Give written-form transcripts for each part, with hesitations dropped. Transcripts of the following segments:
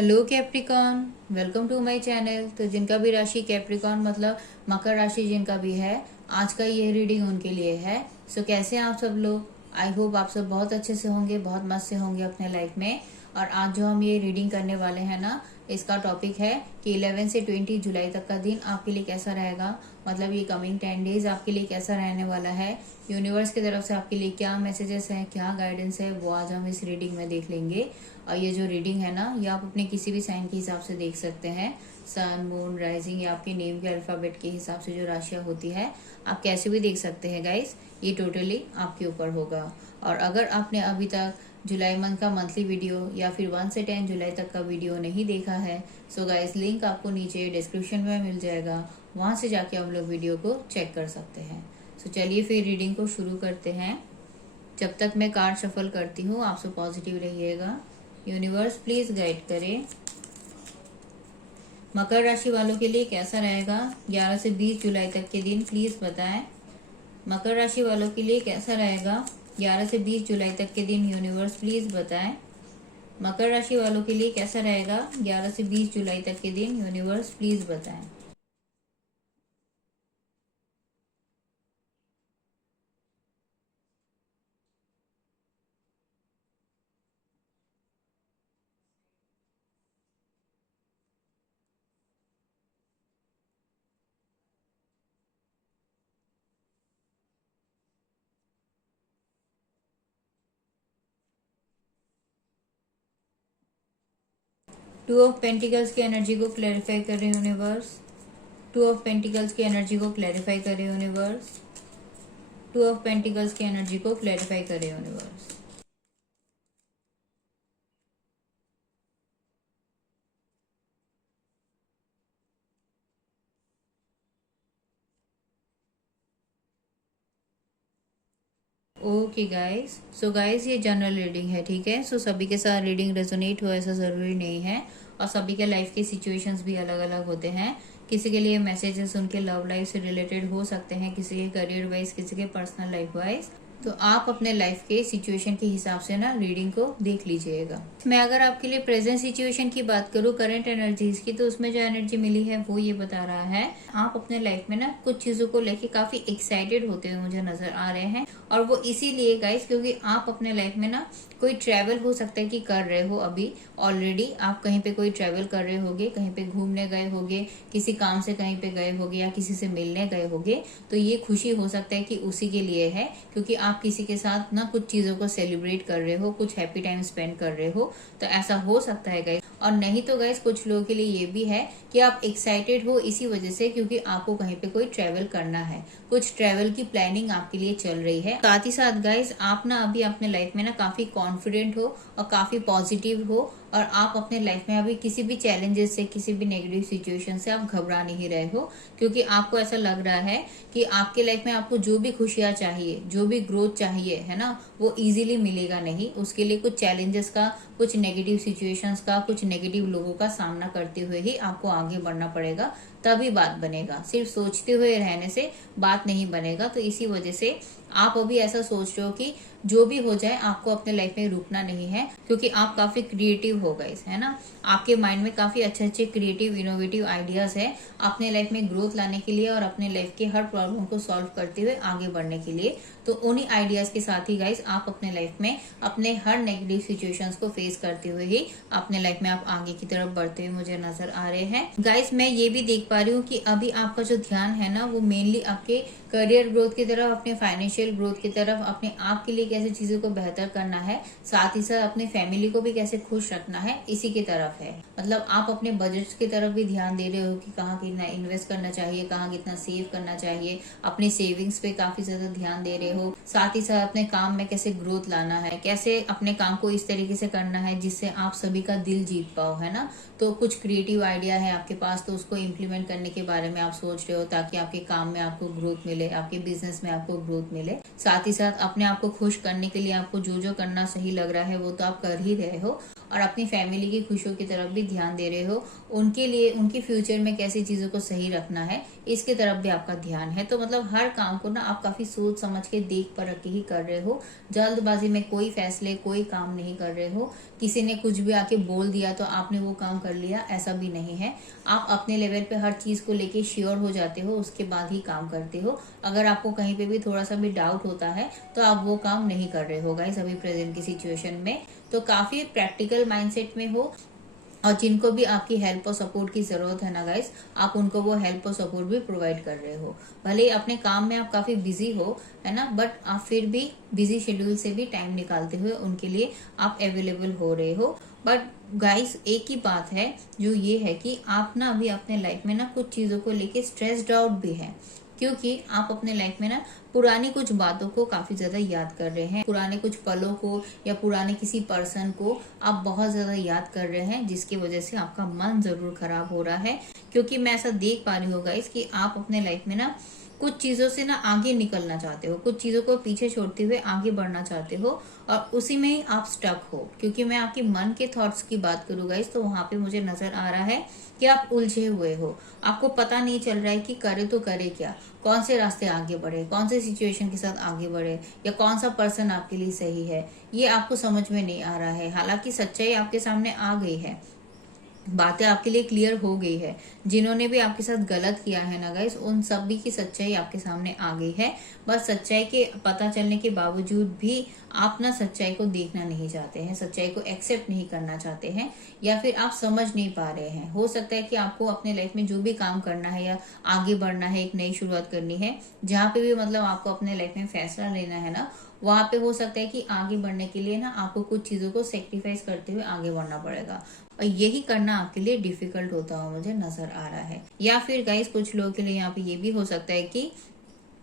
Hello Capricorn, welcome to my channel. तो जिनका भी राशि कैप्रिकॉन मतलब मकर राशि जिनका भी है, आज का ये रीडिंग उनके लिए है। सो कैसे हैं आप सब लोग? आई होप आप सब बहुत अच्छे से होंगे, बहुत मस्त से होंगे अपने लाइफ में। और आज जो हम ये रीडिंग करने वाले हैं ना, इसका टॉपिक है कि 11 से 20 जुलाई तक का दिन आपके लिए कैसा रहेगा। मतलब ये कमिंग 10 डेज आपके लिए कैसा रहने वाला है। यूनिवर्स की तरफ से आपके लिए क्या मैसेजेस हैं, क्या गाइडेंस है, वो आज हम इस रीडिंग में देख लेंगे। और ये जो रीडिंग है ना, ये आप अपने किसी भी साइन के हिसाब से देख सकते हैं। सन, मून, राइजिंग या आपके नेम के अल्फाबेट के हिसाब से जो राशियां होती है, आप कैसे भी देख सकते हैं गाइस। ये टोटली आपके ऊपर होगा। और अगर आपने अभी तक जुलाई मंथ का मंथली वीडियो या फिर 1 से 10 जुलाई तक का वीडियो नहीं देखा है, सो गाइस लिंक आपको नीचे डिस्क्रिप्शन में मिल जाएगा, वहां से जाके हम लोग वीडियो को चेक कर सकते हैं। सो चलिए फिर रीडिंग को शुरू करते हैं। जब तक मैं कार्ड शफल करती हूँ, आप सब पॉजिटिव रहिएगा। यूनिवर्स प्लीज गाइड करें। मकर राशि वालों के लिए कैसा रहेगा 11 से 20 जुलाई तक के दिन, प्लीज बताएं। मकर राशि वालों के लिए कैसा रहेगा 11 से 20 जुलाई तक के दिन, यूनिवर्स प्लीज बताएं। मकर राशि वालों के लिए कैसा रहेगा 11 से 20 जुलाई तक के दिन, यूनिवर्स प्लीज बताएं। टू ऑफ पेंटिकल्स की एनर्जी को क्लैरिफाई कर रहे हैं यूनिवर्स। टू ऑफ पेंटिकल्स की एनर्जी को क्लैरिफाई कर रहे हैं यूनिवर्स। टू ऑफ पेंटिकल्स की एनर्जी को क्लैरिफाई कर रहे हैं universe. Okay guys, so guys ये जनरल रीडिंग है, ठीक है। सो सभी के साथ रीडिंग रेजोनेट हो ऐसा जरूरी नहीं है, और सभी के लाइफ के सिचुएशंस भी अलग अलग होते हैं। किसी के लिए मैसेजेस उनके लव लाइफ से रिलेटेड हो सकते हैं, किसी के करियर वाइज, किसी के पर्सनल लाइफ वाइज। तो आप अपने लाइफ के सिचुएशन के हिसाब से ना रीडिंग को देख लीजिएगा। मैं अगर आपके लिए प्रेजेंट सिचुएशन की बात करूँ, करंट एनर्जीज की, तो उसमें जो एनर्जी मिली है वो ये बता रहा है आप अपने लाइफ में ना कुछ चीजों को लेके काफी एक्साइटेड होते हुए मुझे नजर आ रहे हैं। और वो इसीलिए गाइस क्योंकि आप अपने लाइफ में ना कोई ट्रैवल हो सकता है कि कर रहे हो, अभी ऑलरेडी आप कहीं पे कोई ट्रैवल कर रहे होगे, कहीं पे घूमने गए होगे, किसी काम से कहीं पे गए होगे या किसी से मिलने गए होगे। तो ये खुशी हो सकता है कि उसी के लिए है, क्योंकि आप किसी के साथ ना कुछ चीजों को सेलिब्रेट कर रहे हो, कुछ हैप्पी टाइम स्पेंड कर रहे हो। तो ऐसा हो सकता है गाइस। और नहीं तो गाइस कुछ लोगों के लिए ये भी है कि आप एक्साइटेड हो इसी वजह से क्योंकि आपको कहीं पे कोई ट्रैवल करना है, कुछ ट्रैवल की प्लानिंग आपके लिए चल रही है। साथ ही साथ गाइस आप ना अभी अपने लाइफ में ना काफी कॉन्फिडेंट हो और काफी पॉजिटिव हो, और आप अपने लाइफ में अभी किसी भी चैलेंजेस से, किसी भी नेगेटिव सिचुएशन से आप घबरा नहीं रहे हो, क्योंकि आपको ऐसा लग रहा है कि आपके लाइफ में आपको जो भी खुशियां चाहिए, जो भी ग्रोथ चाहिए है ना, वो इजीली मिलेगा नहीं। उसके लिए कुछ चैलेंजेस का, कुछ नेगेटिव सिचुएशंस का, कुछ नेगेटिव लोगों का सामना करते हुए ही आपको आगे बढ़ना पड़ेगा, तभी बात बनेगा। सिर्फ सोचते हुए रहने से बात नहीं बनेगा। तो इसी वजह से आप अभी ऐसा सोच रहे हो कि जो भी हो जाए आपको अपने लाइफ में रुकना नहीं है, क्योंकि आप काफी क्रिएटिव हो गए है ना। आपके माइंड में काफी अच्छे अच्छे क्रिएटिव इनोवेटिव आइडियाज है अपने लाइफ में ग्रोथ लाने के लिए और अपने लाइफ के हर प्रॉब्लम को सॉल्व करते हुए आगे बढ़ने के लिए। तो उन्हीं आइडियाज के साथ ही गाइस आप अपने लाइफ में अपने हर नेगेटिव सिचुएशंस को फेस करते हुए ही अपने लाइफ में आप आगे की तरफ बढ़ते हुए मुझे नजर आ रहे हैं गाइस। मैं ये भी देख पा रही हूँ कि अभी आपका जो ध्यान है ना, वो मेनली आपके करियर ग्रोथ की तरफ, अपने फाइनेंशियल ग्रोथ की तरफ, अपने आप के लिए कैसे चीजों को बेहतर करना है, साथ ही साथ अपने फैमिली को भी कैसे खुश रखना है, इसी की तरफ है। मतलब आप अपने बजट्स की तरफ भी ध्यान दे रहे हो कि कहाँ कितना इन्वेस्ट करना चाहिए, कहाँ कितना सेव करना चाहिए, अपनी सेविंग्स पे काफी ज्यादा ध्यान दे रहे हो। साथ ही साथ अपने काम में कैसे ग्रोथ लाना है, कैसे अपने काम को इस तरीके से करना है जिससे आप सभी का दिल जीत पाओ, है ना। तो कुछ क्रिएटिव आइडिया है आपके पास, तो उसको इम्प्लीमेंट करने के बारे में आप सोच रहे हो, ताकि आपके काम में आपको ग्रोथ मिले, मिले, आपके बिजनेस में आपको ग्रोथ मिले। साथ ही साथ अपने आप को खुश करने के लिए आपको जो जो करना सही लग रहा है वो तो आप कर ही रहे हो, और अपनी फैमिली की खुशियों की तरफ भी ध्यान दे रहे हो। उनके लिए उनकी फ्यूचर में कैसी चीजों को सही रखना है इसके तरफ भी आपका ध्यान है। तो मतलब हर काम को ना आप काफी सोच समझ के देख परख के ही कर रहे हो। जल्दबाजी में कोई फैसले कोई काम नहीं कर रहे हो। किसी ने कुछ भी आके बोल दिया तो आपने वो काम कर लिया, ऐसा भी नहीं है। आप अपने लेवल पे हर चीज को लेके श्योर हो जाते हो, उसके बाद ही काम करते हो। अगर आपको कहीं पे भी थोड़ा सा भी डाउट होता है तो आप वो काम नहीं कर रहे हो गाइस अभी प्रेजेंट की सिचुएशन में। तो काफी प्रैक्टिकल माइंडसेट में हो, और जिनको भी आपकी हेल्प और सपोर्ट की जरूरत है ना गाइस, आप उनको वो हेल्प और सपोर्ट भी प्रोवाइड कर रहे हो। भले ही अपने काम में आप काफी बिजी हो, है ना, बट आप फिर भी बिजी शेड्यूल से भी टाइम निकालते हुए उनके लिए आप अवेलेबल हो रहे हो। बट गाइस एक ही बात है जो ये है कि आप ना अभी अपने लाइफ में ना कुछ चीजों को लेके स्ट्रेस्ड आउट भी है, क्योंकि आप अपने लाइफ में ना पुरानी कुछ बातों को काफी ज्यादा याद कर रहे हैं, पुराने कुछ पलों को या पुराने किसी पर्सन को आप बहुत ज्यादा याद कर रहे हैं, जिसकी वजह से आपका मन जरूर खराब हो रहा है। क्योंकि मैं ऐसा देख पा रही हूँ गाइस कि आप अपने लाइफ में ना कुछ चीजों से ना आगे निकलना चाहते हो, कुछ चीजों को पीछे छोड़ते हुए आगे बढ़ना चाहते हो, और उसी में ही आप स्टक हो। क्योंकि मैं आपके मन के थॉट्स की बात करूँ गाइस तो वहां पे मुझे नजर आ रहा है कि आप उलझे हुए हो। आपको पता नहीं चल रहा है कि करे तो करे क्या, कौन से रास्ते आगे बढ़े, कौन से सिचुएशन के साथ आगे बढ़े, या कौन सा पर्सन आपके लिए सही है, ये आपको समझ में नहीं आ रहा है। हालांकि सच्चाई आपके सामने आ गई है, बातें आपके लिए क्लियर हो गई है। जिन्होंने भी आपके साथ गलत किया है ना गाइस, उन सभी की सच्चाई आपके सामने आ गई है। बस सच्चाई के पता चलने के बावजूद भी आप ना सच्चाई को देखना नहीं चाहते हैं, सच्चाई को एक्सेप्ट नहीं करना चाहते हैं, या फिर आप समझ नहीं पा रहे हैं। हो सकता है कि आपको अपने लाइफ में जो भी काम करना है या आगे बढ़ना है, एक नई शुरुआत करनी है, जहाँ पे भी मतलब आपको अपने लाइफ में फैसला लेना है ना, वहां पे हो सकता है कि आगे बढ़ने के लिए ना आपको कुछ चीजों को सेक्रीफाइस करते हुए आगे बढ़ना पड़ेगा, और यही करना आपके लिए डिफिकल्ट होता हुआ मुझे नजर आ रहा है। या फिर गाइस कुछ लोगों के लिए यहाँ पे ये भी हो सकता है कि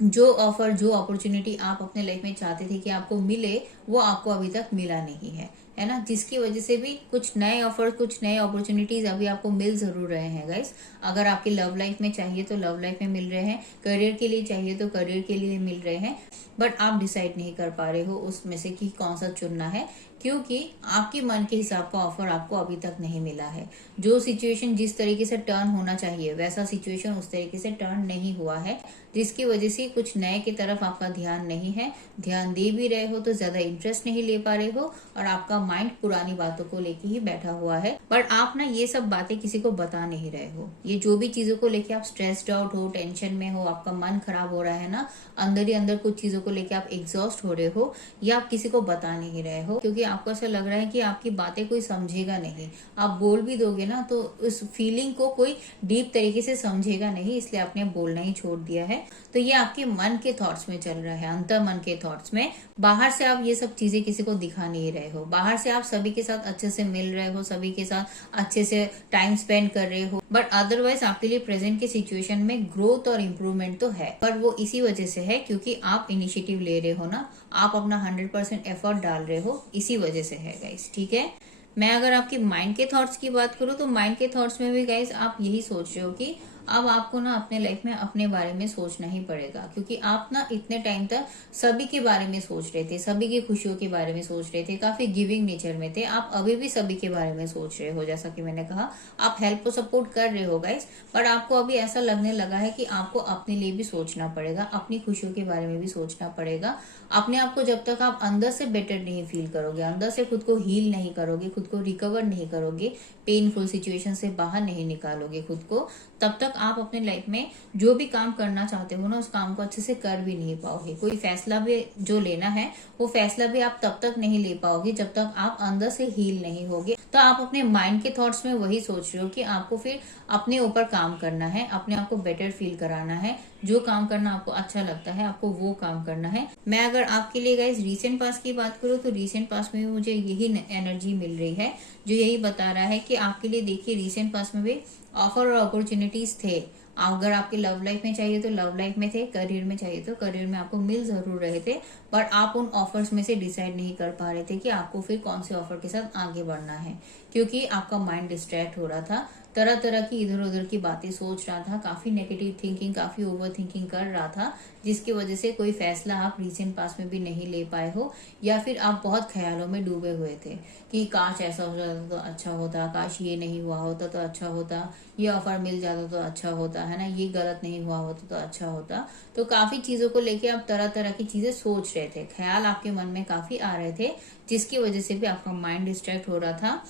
जो ऑफर जो अपॉर्चुनिटी आप अपने लाइफ में चाहते थे कि आपको मिले, वो आपको अभी तक मिला नहीं है ना, जिसकी वजह से भी कुछ नए ऑफर कुछ नए अपॉर्चुनिटीज अभी आपको मिल जरूर रहे हैं गाइस। अगर आपकी लव लाइफ में चाहिए तो लव लाइफ में मिल रहे हैं, करियर के लिए चाहिए तो करियर के लिए मिल रहे हैं, बट आप डिसाइड नहीं कर पा रहे हो उसमें से कि कौन सा चुनना है, क्योंकि आपके मन के हिसाब का ऑफर आपको अभी तक नहीं मिला है। जो सिचुएशन जिस तरीके से टर्न होना चाहिए वैसा सिचुएशन उस तरीके से टर्न नहीं हुआ है, जिसकी वजह से कुछ नए की तरफ आपका ध्यान नहीं है। ध्यान दे भी रहे हो तो ज्यादा इंटरेस्ट नहीं ले पा रहे हो, और आपका माइंड पुरानी बातों को लेके ही बैठा हुआ है। बट आप ना ये सब बातें किसी को बता नहीं रहे हो। ये जो भी चीजों को लेके आप स्ट्रेस्ड आउट हो, टेंशन में हो, आपका मन खराब हो रहा है ना, अंदर ही अंदर कुछ चीजों को लेके आप एग्जॉस्ट हो रहे हो, या आप किसी को बता नहीं रहे हो, क्योंकि आपको ऐसा लग रहा है कि आपकी बातें कोई समझेगा नहीं। आप बोल भी दोगे ना तो उस फीलिंग को कोई डीप तरीके से समझेगा नहीं, इसलिए आपने बोलना ही छोड़ दिया है। तो ये आपके मन के थॉट्स में चल रहा है, अंतर मन के थॉट्स में। बाहर से आप ये सब चीजें किसी को दिखा नहीं रहे हो, बाहर से आप सभी के साथ अच्छे से मिल रहे हो, सभी के साथ अच्छे से टाइम स्पेंड कर रहे हो, बट अदरवाइज आपके लिए प्रेजेंट के सिचुएशन में ग्रोथ और इम्प्रूवमेंट तो है, पर वो इसी वजह से है क्योंकि आप इनिशिएटिव ले रहे हो ना, आप अपना 100% एफर्ट डाल रहे हो, इसी वजह से है गाइस। ठीक है, मैं अगर आपकी माइंड के थॉट्स की बात करूँ तो माइंड के थॉट्स में भी गाइस आप यही सोच रहे हो कि अब आपको ना अपने लाइफ में अपने बारे में सोचना ही पड़ेगा, क्योंकि आप ना इतने टाइम तक सभी के बारे में सोच रहे थे, सभी की खुशियों के बारे में सोच रहे थे, काफी गिविंग नेचर में थे। आप अभी भी सभी के बारे में सोच रहे हो, जैसा कि मैंने कहा आप हेल्प और सपोर्ट कर रहे हो गाइस, पर आपको अभी ऐसा लगने लगा है कि आपको अपने लिए भी सोचना पड़ेगा, अपनी खुशियों के बारे में भी सोचना पड़ेगा। अपने आप को जब तक आप अंदर से बेटर नहीं फील करोगे, अंदर से खुद को हील नहीं करोगे, खुद को रिकवर नहीं करोगे, पेनफुल सिचुएशन से बाहर नहीं निकालोगे खुद को, तब तक आप अपने लाइफ में जो भी काम करना चाहते हो ना, उस काम को अच्छे से कर भी नहीं पाओगे। कोई फैसला भी जो लेना है वो फैसला भी आप तब तक नहीं ले पाओगे जब तक आप अंदर से हील नहीं होगे। तो आप अपने माइंड के थॉट्स में वही सोच रहे हो कि आपको फिर अपने ऊपर काम करना है, अपने आप को बेटर फील कराना है, जो काम करना आपको अच्छा लगता है आपको वो काम करना है। मैं अगर आपके लिए गाइस रीसेंट पास की बात करूँ तो रीसेंट पास में भी मुझे यही एनर्जी मिल रही है जो यही बता रहा है कि आपके लिए देखिए रीसेंट पास में भी ऑफर और अपॉर्चुनिटीज थे। अगर आपके लव लाइफ में चाहिए तो लव लाइफ में थे, करियर में चाहिए तो करियर में आपको मिल जरूर रहे थे, बट आप उन ऑफर्स में से डिसाइड नहीं कर पा रहे थे कि आपको फिर कौन से ऑफर के साथ आगे बढ़ना है, क्योंकि आपका माइंड डिस्ट्रैक्ट हो रहा था। तरह तरह की इधर उधर की बातें सोच रहा था, काफी नेगेटिव थिंकिंग, काफी ओवर थिंकिंग कर रहा था, जिसकी वजह से कोई फैसला आप रिसेंट पास में भी नहीं ले पाए हो, या फिर आप बहुत ख्यालों में डूबे हुए थे कि काश ऐसा हो जाता तो अच्छा होता, काश ये नहीं हुआ होता तो अच्छा होता, ये ऑफर मिल जाता तो अच्छा होता है ना, ये गलत नहीं हुआ होता तो अच्छा होता। तो काफी चीजों को लेके आप तरह तरह की चीजें सोच रहे थे, ख्याल आपके मन में काफी आ रहे थे, जिसकी वजह से भी आपका माइंड डिस्ट्रैक्ट हो रहा था।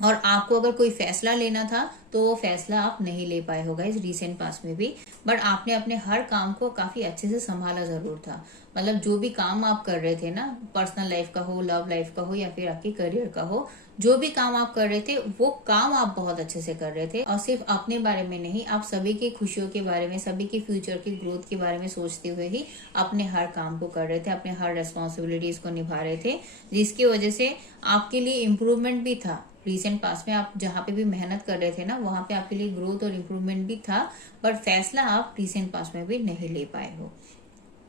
और आपको अगर कोई फैसला लेना था तो वो फैसला आप नहीं ले पाए होगा इस रिसेंट पास में भी। बट आपने अपने हर काम को काफी अच्छे से संभाला जरूर था। मतलब जो भी काम आप कर रहे थे ना, पर्सनल लाइफ का हो, लव लाइफ का हो, या फिर आपके करियर का हो, जो भी काम आप कर रहे थे वो काम आप बहुत अच्छे से कर रहे थे। और सिर्फ अपने बारे में नहीं, आप सभी की खुशियों के बारे में, सभी की फ्यूचर की ग्रोथ के बारे में सोचते हुए ही अपने हर काम को कर रहे थे, अपने हर रेस्पॉन्सिबिलिटीज को निभा रहे थे, जिसकी वजह से आपके लिए इम्प्रूवमेंट भी था। रिसेंट पास में आप जहाँ पे भी मेहनत कर रहे थे ना, वहां पे आपके लिए ग्रोथ और इम्प्रूवमेंट भी था, बट फैसला आप रिसेंट पास में भी नहीं ले पाए हो।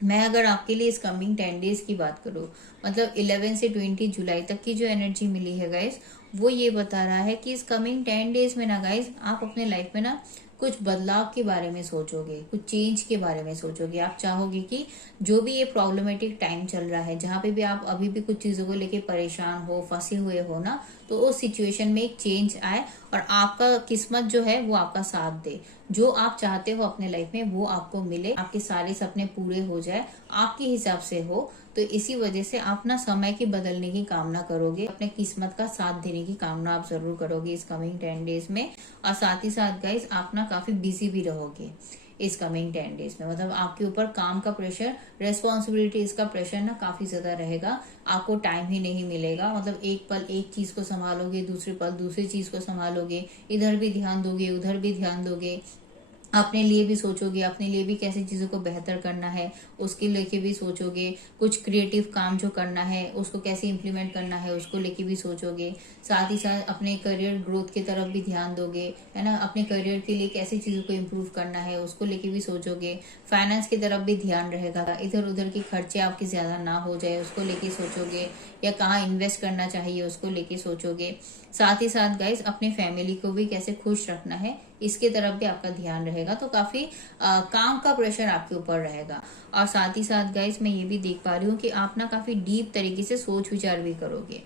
मैं अगर आपके लिए इस कमिंग 10 डेज की बात करूं, मतलब 11 से 20 जुलाई तक की जो एनर्जी मिली है गाइस, वो ये बता रहा है कि इस कमिंग 10 डेज में ना गाइस, आप अपने लाइफ में ना कुछ बदलाव के बारे में सोचोगे, कुछ चेंज के बारे में सोचोगे। आप चाहोगे कि जो भी ये प्रॉब्लमेटिक टाइम चल रहा है, जहाँ पे भी आप अभी भी कुछ चीजों को लेके परेशान हो, फंसे हुए हो ना, तो उस सिचुएशन में एक चेंज आए और आपका किस्मत जो है वो आपका साथ दे। जो आप चाहते हो अपने लाइफ में वो आपको मिले, आपके सारे सपने पूरे हो जाए, आपके हिसाब से हो। तो इसी वजह से आप ना समय की बदलने की कामना करोगे, अपने किस्मत का साथ देने की कामना आप जरूर करोगे इस कमिंग 10 डेज में। और साथ ही साथ गाइस, आप ना काफी बिजी भी रहोगे इस कमिंग 10 डेज में। मतलब आपके ऊपर काम का प्रेशर, रेस्पॉन्सिबिलिटीज का प्रेशर ना काफी ज्यादा रहेगा, आपको टाइम ही नहीं मिलेगा। मतलब एक पल एक चीज को संभालोगे, दूसरे पल दूसरी चीज को संभालोगे, इधर भी ध्यान दोगे, उधर भी ध्यान दोगे, अपने लिए भी सोचोगे, अपने लिए भी कैसे चीजों को बेहतर करना है उसके लेके भी सोचोगे, कुछ क्रिएटिव काम जो करना है उसको कैसे इम्प्लीमेंट करना है उसको लेके भी सोचोगे। साथ ही साथ अपने करियर ग्रोथ की तरफ भी ध्यान दोगे, है ना, अपने करियर के लिए कैसे चीजों को इम्प्रूव करना है उसको लेके भी सोचोगे। फाइनेंस की तरफ भी ध्यान रहेगा, इधर उधर के खर्चे आपके ज्यादा ना हो जाए उसको लेके सोचोगे, या कहाँ इन्वेस्ट करना चाहिए उसको लेके सोचोगे। साथ ही साथ गाइस, अपने फैमिली को भी कैसे खुश रखना है इसके तरफ भी आपका ध्यान रहेगा। तो काफी काम का प्रेशर आपके ऊपर रहेगा। और साथ ही साथ गाइस, मैं ये भी देख पा रही हूँ कि आप ना काफी डीप तरीके से सोच विचार भी करोगे,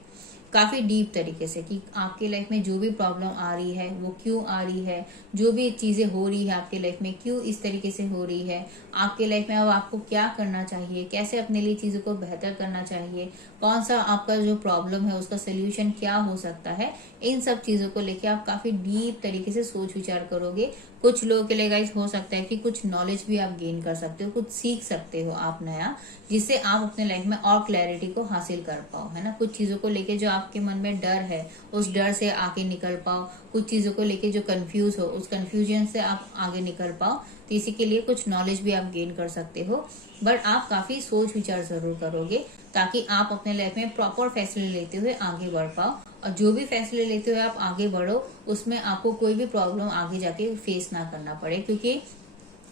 काफी डीप तरीके से, कि आपके लाइफ में जो भी प्रॉब्लम आ रही है वो क्यों आ रही है, जो भी चीजें हो रही है आपके लाइफ में क्यों इस तरीके से हो रही है, आपके लाइफ में अब आपको क्या करना चाहिए, कैसे अपने लिए चीजों को बेहतर करना चाहिए, कौन सा आपका जो प्रॉब्लम है उसका सोल्यूशन क्या हो सकता है। इन सब चीजों को लेके आप काफी डीप तरीके से सोच विचार करोगे। कुछ लोगों के लिए गाइस हो सकता है कि कुछ नॉलेज भी आप गेन कर सकते हो, कुछ सीख सकते हो आप नया, जिससे आप अपने लाइफ में और क्लैरिटी को हासिल कर पाओ, है ना। कुछ चीजों को लेके जो आपके मन में डर है उस डर से आगे निकल पाओ, कुछ चीजों को लेके जो कंफ्यूज हो उस कंफ्यूजन से आप आगे निकल पाओ। तो इसी के लिए कुछ नॉलेज भी आप गेन कर सकते हो, बट आप काफी सोच विचार जरूर करोगे, ताकि आप अपने लाइफ में प्रॉपर फैसले लेते हुए आगे बढ़ पाओ। और जो भी फैसले लेते हुए आप आगे बढ़ो, उसमें आपको कोई भी प्रॉब्लम आगे जाके फेस ना करना पड़े, क्योंकि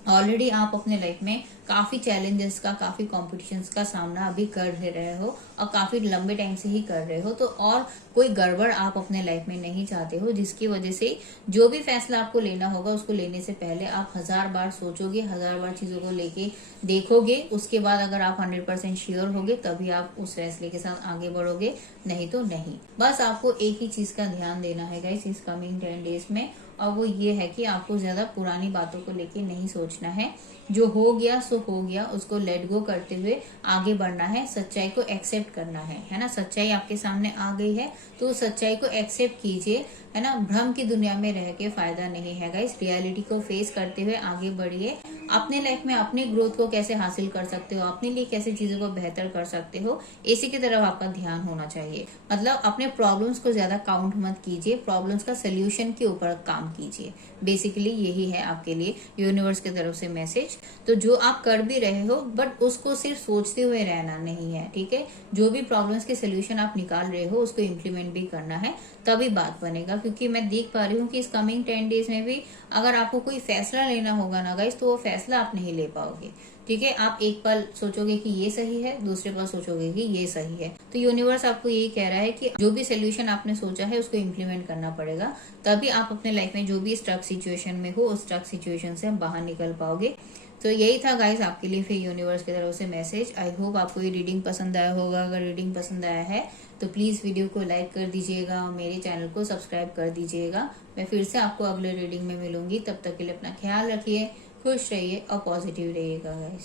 ऑलरेडी आप अपने लाइफ में काफी चैलेंजेस का, काफी कॉम्पिटिशन्स का सामना अभी कर रहे हो, और काफी लंबे टाइम से ही कर रहे हो। तो और कोई गड़बड़ आप अपने लाइफ में नहीं चाहते हो, जिसकी वजह से जो भी फैसला आपको लेना होगा उसको लेने से पहले आप 1000 बार सोचोगे, 1000 बार चीजों को लेके देखोगे। उसके बाद अगर आप 100% श्योर होगे तभी आप उस फैसले के साथ आगे बढ़ोगे, नहीं तो नहीं। बस आपको एक ही चीज का ध्यान देना है गाइस इस कमिंग 10 डेज में, और वो ये है कि आपको ज्यादा पुरानी बातों को लेके नहीं सोचना है। जो हो गया सो हो गया, उसको लेट गो करते हुए आगे बढ़ना है, सच्चाई को एक्सेप्ट करना है ना। सच्चाई आपके सामने आ गई है तो सच्चाई को एक्सेप्ट कीजिए, है ना। भ्रम की दुनिया में रह के फायदा नहीं है गाइस, रियलिटी को फेस करते हुए आगे बढ़िए। अपने लाइफ में अपने ग्रोथ को कैसे हासिल कर सकते हो, अपने लिए कैसे चीजों को बेहतर कर सकते हो, इसी की तरफ आपका ध्यान होना चाहिए। मतलब अपने प्रॉब्लम्स को ज्यादा काउंट मत कीजिए, प्रॉब्लम्स का सोल्यूशन के ऊपर काम कीजिए। बेसिकली यही है आपके लिए यूनिवर्स की तरफ से मैसेज। तो जो आप कर भी रहे हो, बट उसको सिर्फ सोचते हुए रहना नहीं है, ठीक है। जो भी प्रॉब्लम्स के सोल्यूशन आप निकाल रहे हो उसको इम्प्लीमेंट भी करना है, तभी बात बनेगा। क्योंकि मैं देख पा रही हूँ कि इस कमिंग 10 डेज में भी अगर आपको कोई फैसला लेना होगा ना गाइस, तो वो फैसला आप नहीं ले पाओगे, ठीक है। आप एक पल सोचोगे कि ये सही है, दूसरे पल सोचोगे कि ये सही है। तो यूनिवर्स आपको यही कह रहा है कि जो भी सोल्यूशन आपने सोचा है उसको इम्प्लीमेंट करना पड़ेगा, तभी आप अपने लाइफ में जो भी स्ट्रक सिचुएशन में हो उस स्ट्रक सिचुएशन से बाहर निकल पाओगे। तो यही था गाइस आपके लिए फिर यूनिवर्स की तरफ से मैसेज। आई होप आपको ये रीडिंग पसंद आया होगा। अगर रीडिंग पसंद आया है तो प्लीज वीडियो को लाइक कर दीजिएगा और मेरे चैनल को सब्सक्राइब कर दीजिएगा। मैं फिर से आपको अगले रीडिंग में मिलूंगी। तब तक के लिए अपना ख्याल रखिए, खुश रहिए और पॉजिटिव रहिएगा गाइस।